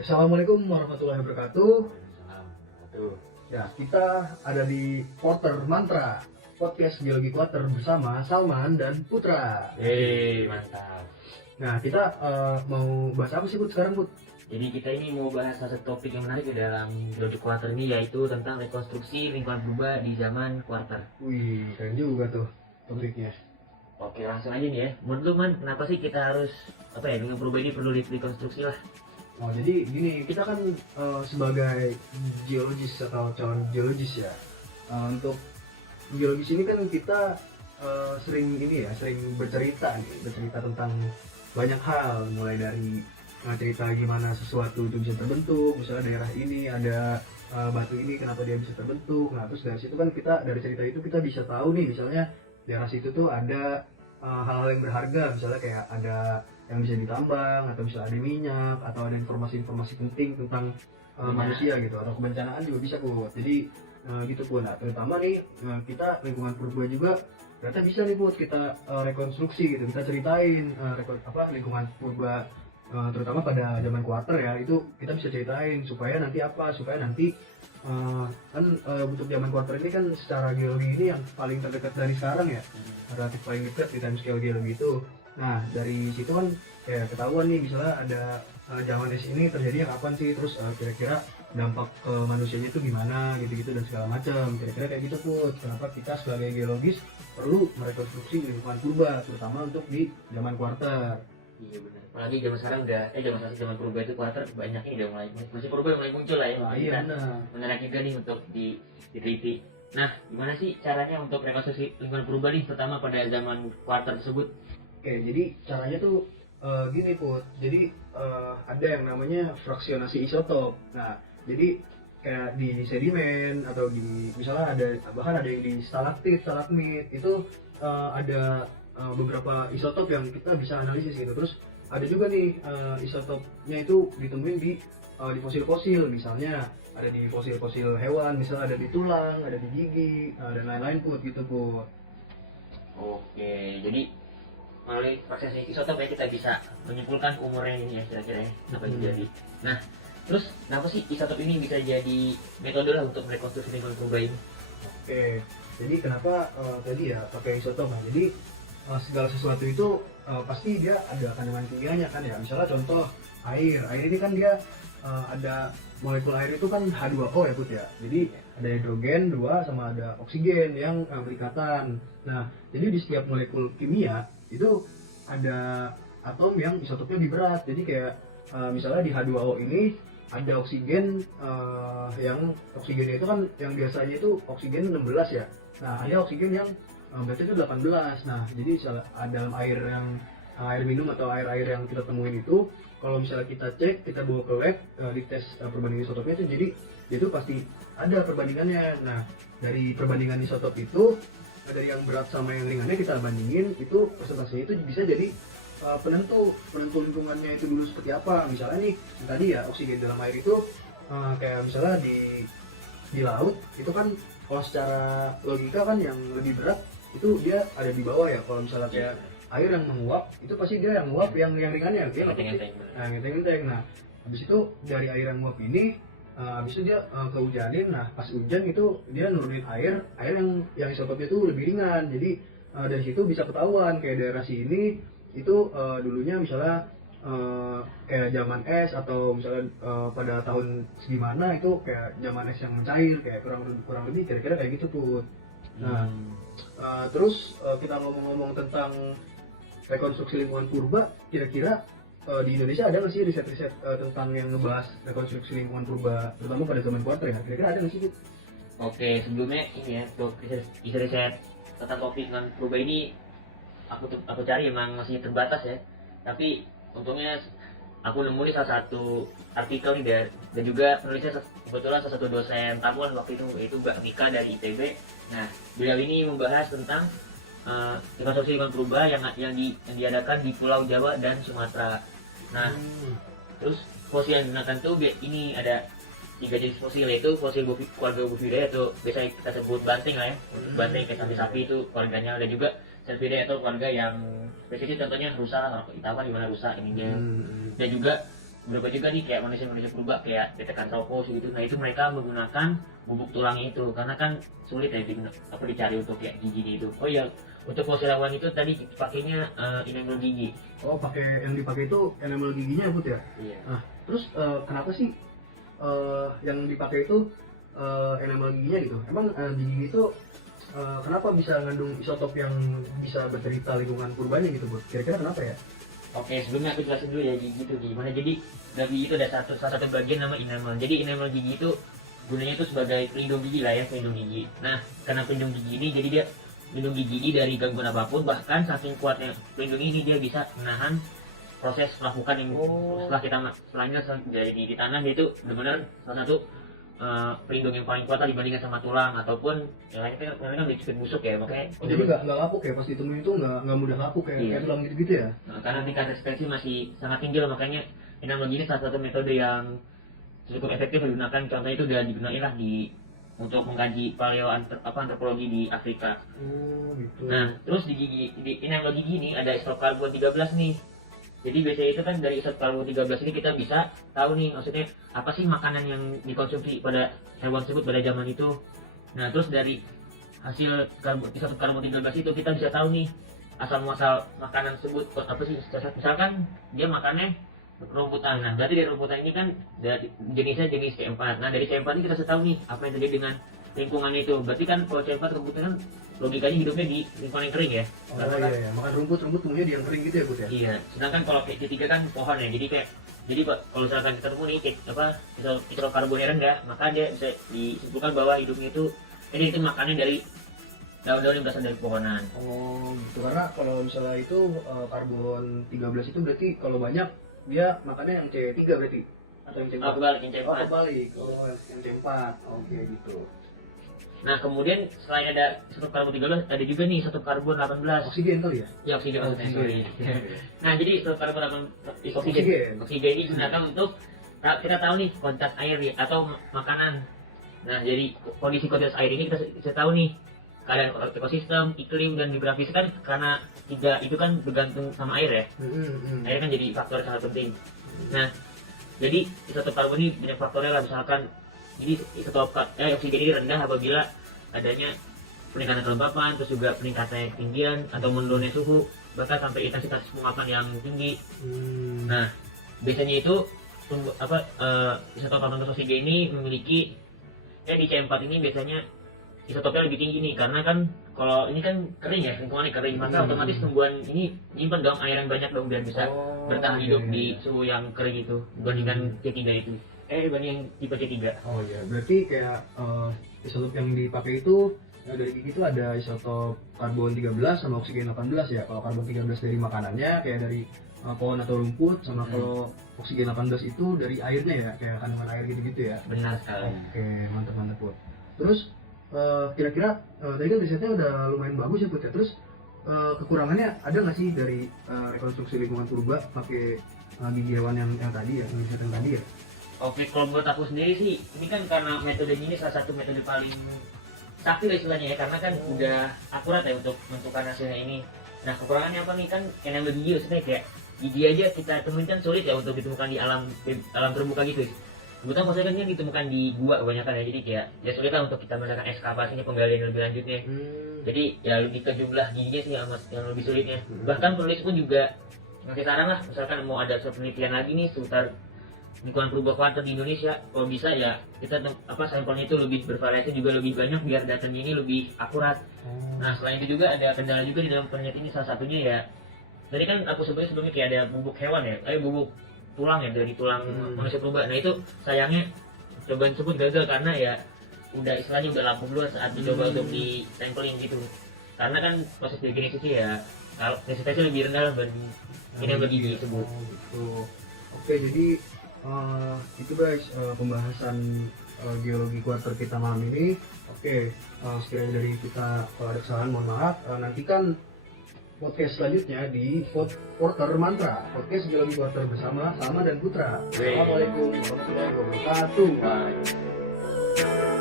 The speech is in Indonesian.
Assalamualaikum warahmatullahi wabarakatuh. Waalaikumsalam. Waduh. Ya, kita ada di Quarter Mantra, podcast Geologi Quarter bersama Salman dan Putra. Mantap. Nah, kita mau bahas apa sih, Put, sekarang, Put? Jadi kita ini mau bahas salah satu topik yang menarik di dalam Geologi Quarter ini, yaitu tentang rekonstruksi lingkungan purba di zaman Quarter. Wih, keren juga tuh topiknya. Oke, langsung aja nih ya. Menurut lu, Man, kenapa sih kita harus lingkungan purba ini perlu rekonstruksi lah? Oh, jadi gini, kita kan sebagai geologis atau calon geologis ya. Untuk geologis ini kan kita sering bercerita tentang banyak hal, mulai dari cerita gimana sesuatu itu bisa terbentuk, misalnya daerah ini ada batu ini kenapa dia bisa terbentuk. Nah, terus dari situ kan dari cerita itu kita bisa tahu nih, misalnya daerah situ tuh ada hal-hal yang berharga, misalnya kayak ada yang bisa ditambang, atau misalnya ada minyak, atau ada informasi-informasi penting tentang manusia gitu, atau kebencanaan juga bisa Put. Jadi gitu Put. Nah, terutama nih kita lingkungan purba juga ternyata bisa nih Put kita rekonstruksi gitu, kita ceritain lingkungan purba terutama pada zaman Quarter ya, itu kita bisa ceritain supaya nanti untuk zaman Quarter ini kan secara geologi ini yang paling terdekat dari sekarang ya, relatif paling dekat di timescale geologi itu. Nah, dari situ kan kayak ketahuan nih, misalnya ada zaman es ini terjadi kapan sih, terus kira-kira dampak ke manusianya itu gimana gitu-gitu dan segala macam. Kira-kira kayak gitu Put. Kenapa kita sebagai geologis perlu merekonstruksi lingkungan purba, terutama untuk di zaman Quarter. Iya benar. Apalagi zaman sekarang zaman purba itu Quarter banyaknya udah masih purba yang mulai muncul lah ya. Nah, iya benar. Menarik juga nih untuk diteliti. Nah, gimana sih caranya untuk rekonstruksi lingkungan purba nih, terutama pada zaman Quarter tersebut? Oke, jadi caranya tuh gini Put. Jadi ada yang namanya fraksionasi isotop. Nah, jadi kayak di sedimen atau misalnya bahkan ada yang di stalaktit, stalagmit itu ada beberapa isotop yang kita bisa analisis gitu. Terus ada juga nih isotopnya itu ditemuin di fosil-fosil, misalnya ada di fosil-fosil hewan, misalnya ada di tulang, ada di gigi, dan lain-lain Put gitu Put. Oke, jadi melalui proses isotop ya kita bisa menyimpulkan umurnya ini ya, kira-kira ya apa yang jadi. Nah, terus kenapa sih isotop ini bisa jadi metode lah untuk merekonstruksi lingkungan purba ini? Oke, jadi kenapa tadi ya pakai isotop? Nah, jadi segala sesuatu itu pasti dia ada kandungan kimianya kan ya. Misalnya contoh air ini kan dia ada molekul air itu kan H2O ya Put ya. Jadi ada hidrogen 2 sama ada oksigen yang berikatan. Nah, jadi di setiap molekul kimia itu ada atom yang isotopnya lebih berat. Jadi kayak misalnya di H2O ini ada oksigen yang oksigennya itu kan yang biasanya itu oksigen 16 ya. Nah, ada oksigen yang berarti itu 18. Nah, jadi dalam air minum atau air yang kita temuin itu, kalau misalnya kita cek, kita bawa ke lab, dites perbandingan isotopnya itu, jadi itu pasti ada perbandingannya. Nah, dari perbandingan isotop itu, dari yang berat sama yang ringannya kita bandingin, itu persentasenya itu bisa jadi penentu lingkungannya itu dulu seperti apa. Misalnya nih tadi ya, oksigen dalam air itu kayak misalnya di laut itu kan kalau secara logika kan yang lebih berat itu dia ada di bawah ya. Kalau misalnya kayak air yang menguap itu pasti dia yang menguap yang ringannya dia ngenteng. Nah, habis itu dari air yang menguap ini habis itu dia kehujanin. Nah, pas hujan itu dia nurunin air yang isotopnya itu lebih ringan. Jadi dari situ bisa ketahuan kayak daerah sini itu dulunya misalnya kayak zaman es, atau misalnya pada tahun segimana itu kayak zaman es yang mencair, kayak kurang lebih kira-kira kayak gitu Put. Nah, terus kita ngomong-ngomong tentang rekonstruksi lingkungan purba, kira-kira di Indonesia ada nggak sih riset-riset tentang yang ngebahas rekonstruksi lingkungan purba terutama pada zaman Quarter ya? Kira-kira ada nggak sih? Oke, sebelumnya ini ya, untuk riset tentang topik lingkungan purba ini aku cari emang masih terbatas ya. Tapi untungnya aku nemu nih salah satu artikel nih dan juga penulisnya kebetulan salah satu dosen tamuan waktu itu, yaitu Mbak Mika dari ITB. Nah, beliau ini membahas tentang rekonstruksi lingkungan purba yang diadakan di Pulau Jawa dan Sumatera. Nah, terus fosil yang digunakan tuh ini ada 3 jenis fosil, yaitu fosil keluarga Bovidae atau biasa kita sebut banting lah ya. Banting kayak sapi-sapi itu keluarganya, ada juga Cervidae atau keluarga yang spesifik, contohnya rusa, kita apa gimana rusa ininya. Dan juga beberapa juga nih kayak manusia-manusia purba kayak Pithecanthropus gitu. Nah itu mereka menggunakan bubuk tulang itu karena kan sulit ya dicari untuk kayak gigi itu. Oh iya, untuk fosil hewan itu tadi pakainya enamel gigi. Oh, pakai yang dipakai itu enamel giginya Put ya? Iya. Nah, terus kenapa sih yang dipakai itu enamel giginya gitu? Emang gigi itu kenapa bisa mengandung isotop yang bisa bercerita lingkungan purbanya gitu Put? Kira-kira kenapa ya? Oke, sebelumnya aku jelasin dulu ya gigi itu gimana. Jadi dari gigi itu ada salah satu bagian nama enamel. Jadi enamel gigi itu gunanya itu sebagai pelindung gigi lah ya, pelindung gigi. Nah, karena pelindung gigi ini, jadi dia pelindung gigi ini dari gangguan apapun. Bahkan saking kuatnya pelindung ini, dia bisa menahan proses pelapukan yang setelahnya jadi di tanah. Dia itu benar-benar salah satu pelindung yang paling kuat lah dibandingkan sama tulang ataupun yang lainnya kan cepet busuk ya, makanya Jadi nggak lapuk ya, pas ditemuin itu nggak mudah lapuk kayak, Iya. kayak tulang gitu-gitu ya? Nah, karena tingkat resistensi masih sangat tinggi loh, makanya enamel gini salah satu metode yang cukup efektif digunakan. Contohnya itu udah digunakan lah untuk mengkaji antropologi di Afrika. Oh gitu. Nah, terus di enamel gigi ini ada isotop 13 nih. Jadi biasanya itu kan dari isotop 13 ini kita bisa tahu nih maksudnya apa sih makanan yang dikonsumsi pada hewan tersebut pada zaman itu. Nah, terus dari hasil isotop 13 itu kita bisa tahu nih asal muasal makanan tersebut apa sih. Misalkan dia makannya rumputan. Nah, berarti dari rumputan ini kan dari jenisnya jenis C4. Nah, dari C4 ini kita bisa tahu nih apa yang terjadi dengan lingkungan itu. Berarti kan kalau C4 rumputan kan logikanya hidupnya di lingkungan yang kering ya. Oh Karena iya kan ya, makan rumput tumbuhnya di yang kering gitu ya Put ya? iya, sedangkan kalau kayak ketiga kan pohon ya, jadi kayak Pak, kalau misalkan kita ketemu nih hidrokarbon yang rendah, maka dia bisa disimpulkan bahwa hidupnya itu itu makannya dari daun-daun yang berasal dari pohonan. Oh gitu, karena kalau misalnya itu karbon 13 itu berarti kalau banyak dia makannya yang C3 berarti? Atau yang C4? Oh, kebalik, yang C4. Oh kebalik, yang C4, oke gitu. Nah, kemudian selain ada isotop karbon 13, ada juga nih isotop karbon 18. Oksigen kali ya? Ya, oksigen. Oksigen. Sorry. Nah, jadi isotop karbon 18 Oksigen. oksigen ini digunakan untuk kita tahu nih kuantitas air ya, atau makanan. Nah, jadi kondisi kuantitas air ini kita bisa tahu nih keadaan ekosistem, iklim, dan geografis kan karena tiga itu kan bergantung sama air ya. Air kan jadi faktor yang sangat penting. Nah, jadi isotop karbon ini banyak faktornya lah, misalkan jadi isotop oksigen ini rendah apabila adanya peningkatan kelembapan, terus juga peningkatan ketinggian atau menurunnya suhu, bahkan sampai intensitas penguapan yang tinggi. Nah, biasanya itu isotop 18 oksigen ini memiliki di C4 ini biasanya isotopnya lebih tinggi nih, karena kan kalau ini kan kering ya, lingkungannya kering, maka otomatis tumbuhan ini nyimpan dong air yang banyak dong biar bisa bertahan hidup di suhu yang kering itu dibandingkan C3 itu. Dibanding yang tipe C3. Oh iya, berarti kayak isotop yang dipakai itu dari gigi itu ada isotop karbon 13 sama oksigen 18 ya. Kalau karbon 13 dari makanannya kayak dari pohon atau rumput, sama kalau oksigen 18 itu dari airnya ya, kayak kandungan air gitu-gitu ya. Benar sekali. Oke, mantap Put. Terus kira-kira tadi kan risetnya udah lumayan bagus ya Put ya. Terus kekurangannya ada nggak sih dari rekonstruksi lingkungan purba pakai gigi hewan yang tadi ya, yang tadi ya? Oke, kalau menurut aku sendiri sih, ini kan karena metode ini salah satu metode paling sakti lah istilahnya ya, karena kan udah akurat ya untuk menentukan hasilnya ini. Nah, kekurangannya apa nih, kan enamel gigi sebenarnya kayak gigi aja kita temuin kan sulit ya untuk ditemukan di alam terbuka gitu. Kebetulan maksudnya kan ditemukan di gua kebanyakan ya, jadi kayak ya sulit lah untuk kita melakukan ekskavasinya, penggalian lebih lanjutnya. Jadi ya lebih ke jumlah giginya sih yang lebih sulitnya. Bahkan penulis pun juga ngasih saran lah, misalkan mau ada penelitian lagi nih seputar lingkungan purba kuarter di Indonesia, kalau bisa ya kita sampelnya itu lebih bervariasi juga lebih banyak biar datanya ini lebih akurat. Nah, selain itu juga ada kendala juga di dalam penelitian ini, salah satunya ya tadi kan aku sebelumnya kayak ada bubuk hewan ya, bubuk tulang ya, dari tulang manusia purba. Nah, itu sayangnya cobaan tersebut gagal karena ya udah istilahnya udah lapuk duluan saat dicoba untuk di sampling gitu. Karena kan proses degenerasi ya kalau resistensi lebih rendah dibanding ini yang gigi tersebut. Gitu. Oke, jadi itu guys pembahasan geologi kuarter kita malam ini. Oke, sekiranya dari kita kalau ada kesalahan mohon maaf. Nantikan podcast selanjutnya di Porter Mantra, podcast geologi kuarter bersama Salma dan Putra. Assalamualaikum warahmatullahi wabarakatuh. Bye.